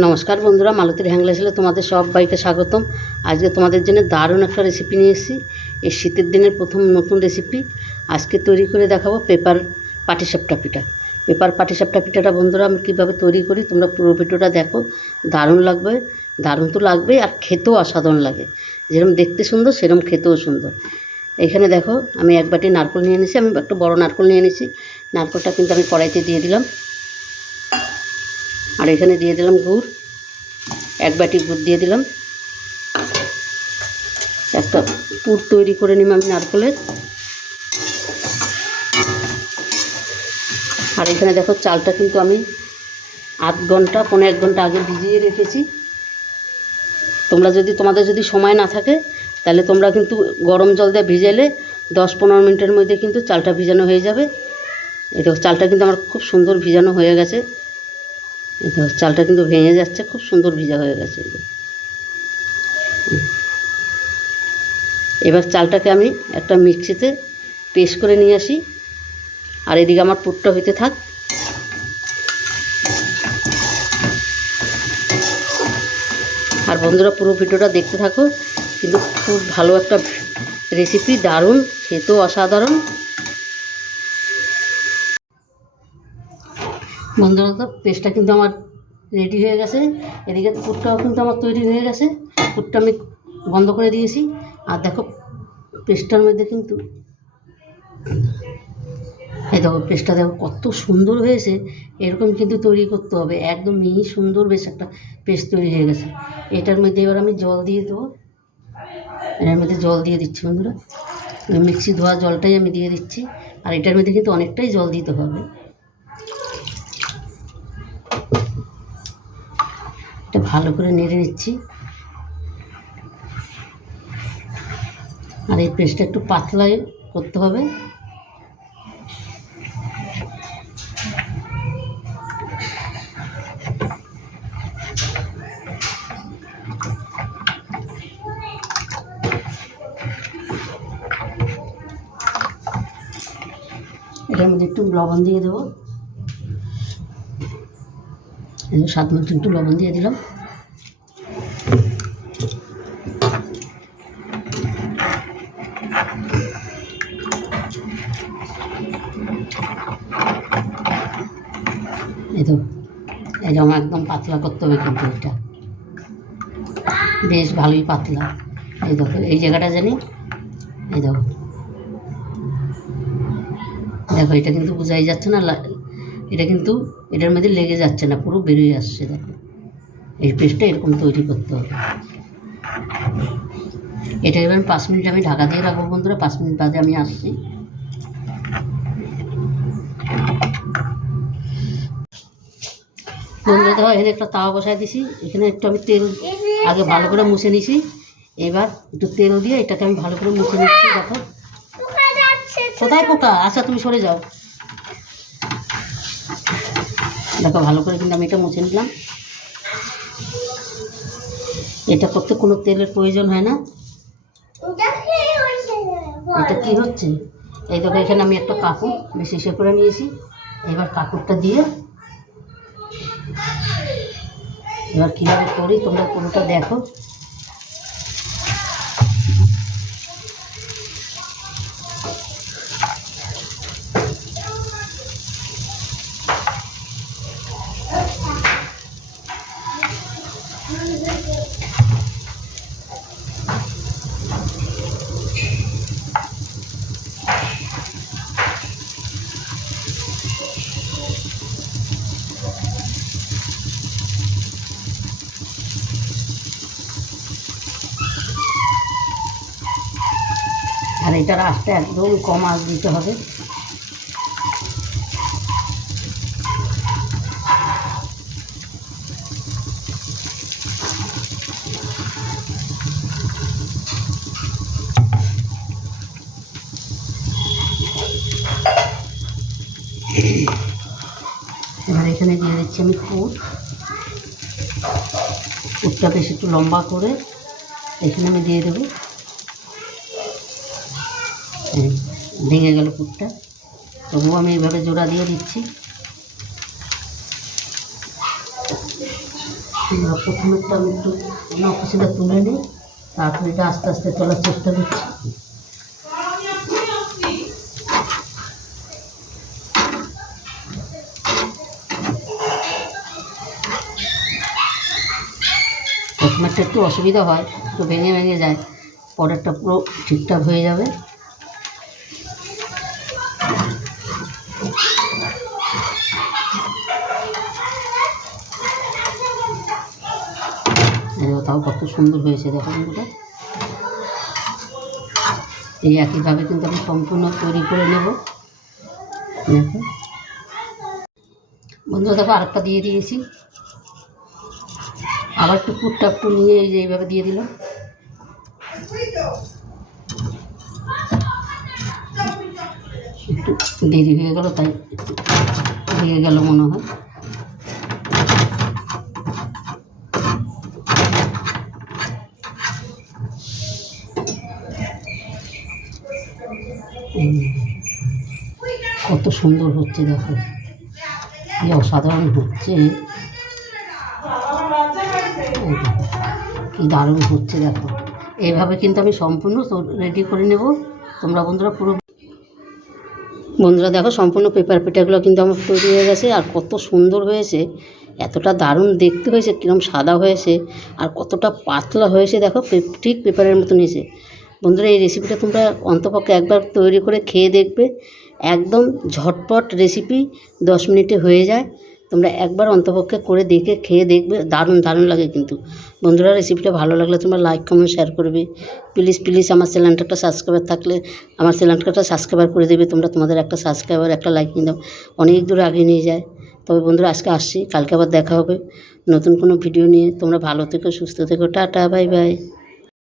নমস্কার বন্ধুরা, মালতীর হ্যাংলাসেলে তোমাদের সবাইকে স্বাগতম। আজকে তোমাদের জন্য দারুণ একটা রেসিপি নিয়ে এসেছি। এই শীতের দিনের প্রথম নতুন রেসিপি আজকে তৈরি করে দেখাবো, পেপার পাটিসাপটা পিঠা। পেপার পাটিসাপটা পিঠাটা বন্ধুরা আমি কীভাবে তৈরি করি তোমরা পুরো ভিডিওটা দেখো। দারুণ লাগবে, দারুণ তো লাগবেই, আর খেতেও অসাধারণ লাগে। যেরকম দেখতে সুন্দর সেরকম খেতেও সুন্দর। এখানে দেখো আমি এক বাটি নারকেল নিয়ে নিয়েছি, আমি একটা বড় নারকেল নিয়ে নিয়েছি। নারকেলটা কিন্তু আমি কড়াইতে দিয়ে দিলাম, আর এখানে দিয়ে দিলাম গুড়, এক বাটি গুড় দিয়ে দিলাম। একটা পুর তৈরি করে নিলাম আমি নারকেলের। আর এখানে দেখো চালটা কিন্তু আমি আধ ঘন্টা পৌনে এক ঘন্টা আগে ভিজিয়ে রেখেছি। তোমাদের যদি সময় না থাকে তাহলে তোমরা কিন্তু গরম জল দিয়ে ভিজালে 10-15 মিনিটের মধ্যে কিন্তু চালটা ভিজানো হয়ে যাবে। এই দেখো চালটা কিন্তু আমার খুব সুন্দর ভিজানো হয়ে গেছে। এই দেখো চালটা কিন্তু ভেঙে যাচ্ছে, খুব সুন্দর ভিজা হয়ে গেছে। এবার চালটাকে আমি একটা মিক্সিতে পেস্ট করে নিয়ে আসি, আর এদিকে আমার পুরটা হইতে থাক। আর বন্ধুরা পুরো ভিডিওটা দেখতে থাকো, কিন্তু খুব ভালো একটা রেসিপি, দারুণ খেতেও অসাধারণ। বন্ধুরা তো পেস্টটা কিন্তু আমার রেডি হয়ে গেছে। এদিকে পুরটাও কিন্তু আমার তৈরি হয়ে গেছে। পুরটা আমি বন্ধ করে দিয়েছি। আর দেখো পেস্টটার মধ্যে কিন্তু এই দেখো পেস্টটা দেখো কত সুন্দর হয়েছে। এরকম কিন্তু তৈরি করতে হবে, একদম মিহি সুন্দর বেশ একটা পেস্ট তৈরি হয়ে গেছে। এটার মধ্যে এবার আমি জল দিয়ে দেবো। এটার মধ্যে জল দিয়ে দিচ্ছি বন্ধুরা, মিক্সি ধোয়া জলটাই আমি দিয়ে দিচ্ছি। আর এটার মধ্যে কিন্তু অনেকটাই জল দিতে হবে। এটা ভালো করে নেড়ে নিচ্ছি। আর এই পেস্টটা একটু পাতলাই করতে হবে। এটার মধ্যে একটু লবণ দিয়ে দেবো, স্বাদ মতো একটু লবণ দিয়ে দিলাম। এই তো এরকম একদম পাতলা করতে হবে, কিন্তু এটা বেশ ভালোই পাতলা। এই দেখো এই জায়গাটা জানি, এই দেখো দেখো এটা কিন্তু বোঝাই যাচ্ছে না, এটা কিন্তু এটার মধ্যে লেগে যাচ্ছে না, পুরো বেরিয়ে আসছে। দেখো এই পেস্টটা এরকম তৈরি করতে হবে। এটা এবার 5 মিনিট আমি ঢাকা দিয়ে রাখবো বন্ধুরা। 5 মিনিট বাদে আমি আসছি। বন্ধুরা দেখো এখানে একটা তাওয়া বসায় দিছি, এখানে একটু আমি তেল আগে ভালো করে মুছে নিছি। এবার একটু তেল দিয়ে এটাকে আমি ভালো করে মুছে নিচ্ছি। দেখো কোথায় পোকা, আচ্ছা তুমি সরে যাও। দেখো ভালো করে কিন্তু আমি এটা মুছে নিলাম। এটা করতে কোনো তেলের প্রয়োজন হয় না। এটা কি হচ্ছে, এই দেখো এখানে আমি একটা কাপড় বেশি সে করে নিয়েছি। এবার কাপড়টা দিয়ে এবার কীভাবে করি তোমরা পুরোটা দেখো। আর এটার আঁচটা একদম কম আঁচ দিতে হবে। এবার এখানে দিয়ে দিচ্ছি আমি পুরটা বেশ একটু লম্বা করে এখানে আমি দিয়ে দেবো। ভেঙে গেল পুরটা, তবুও আমি এইভাবে জোড়া দিয়ে দিচ্ছি। প্রথমেরটা আমি একটু নকশিটা তুলে নিই, তারপরে এটা আস্তে আস্তে তোলার চেষ্টা করছি। প্রথমেরটা একটু অসুবিধা হয়, একটু ভেঙে ভেঙে যায়, পরেরটা পুরো ঠিকঠাক হয়ে যাবে। তাও কত সুন্দর হয়েছে দেখো বন্ধুরা। এই একইভাবে কিন্তু আমি সম্পূর্ণ তৈরি করে নেব। দেখো বন্ধুরা, দেখো আরেকটা দিয়ে দিয়েছি, আবার একটু পুরটা একটু নিয়ে এই যে এইভাবে দিয়ে দিলাম। একটু দেরি হয়ে গেল, তাই হয়ে গেল মনে হয়। কত সুন্দর হচ্ছে দেখো, কি অসাধারণ হচ্ছে, কি দারুণ হচ্ছে দেখো। এইভাবে কিন্তু আমি সম্পূর্ণ রেডি করে নেব। তোমরা বন্ধুরা দেখো সম্পূর্ণ পেপার পিঠাগুলো কিন্তু আমার তৈরি হয়ে গেছে, আর কত সুন্দর হয়েছে, এতটা দারুণ দেখতে হয়েছে, কিরম সাদা হয়েছে আর কতটা পাতলা হয়েছে দেখো, ঠিক পেপারের মতন হয়েছে। বন্ধুরা এই রেসিপিটা তোমরা অন্তপক্ষে একবার তৈরি করে খেয়ে দেখবে, একদম ঝটপট রেসিপি, 10 মিনিটে হয়ে যায়। তোমরা একবার অন্তপক্ষে করে দেখে খেয়ে দেখবে, দারুণ দারুণ লাগে কিন্তু। বন্ধুরা রেসিপিটা ভালো লাগলে তোমরা লাইক কমেন্ট শেয়ার করবে, প্লিজ প্লিজ আমার চ্যানেলটা একটা সাবস্ক্রাইবার থাকলে আমার চ্যানেলটা সাবস্ক্রাইবার করে দেবে তোমরা। তোমাদের একটা সাবস্ক্রাইবার একটা লাইক দাও, অনেক দূর আগে নিয়ে যায়। তবে বন্ধুরা আজকে আসছি, কালকে আবার দেখা হবে নতুন কোনো ভিডিও নিয়ে। তোমরা ভালো থেকো, সুস্থ থেকো, টাটা, বাই বাই।